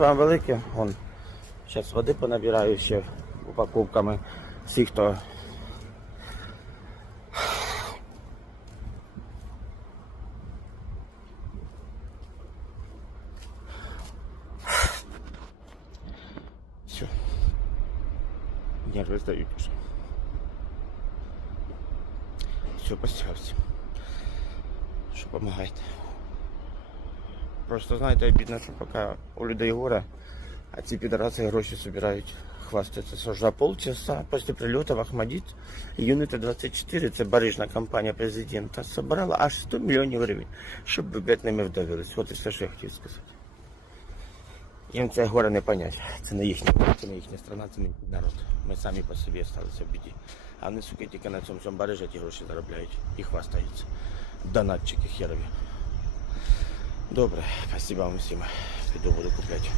Вам велике, вон. Зараз води понабираю ще упаковками всіх, хто. Все. Нервы сдают уже. Все, постирався. Що допомагаєте. Просто знаєте, обідно, що поки у людей горе, а ці підраси гроші збирають. Хвастаються, що за полчаса після прильоту в Ахмадіт Юніта 24, це барижна компанія президента, собрала аж 100 мільйонів гривень, щоб бюджет ними вдавились. От і все, що я хотів сказати. Їм це горе не понять. Це не їхня, це не їхня страна, це не їхній народ. Ми самі по собі залишилися в біді. А вони, суки, тільки на цьому барижі ті гроші заробляють і хвастаються. Донатчики херові. Добре, спасибо вам всім. Піду буду купляти.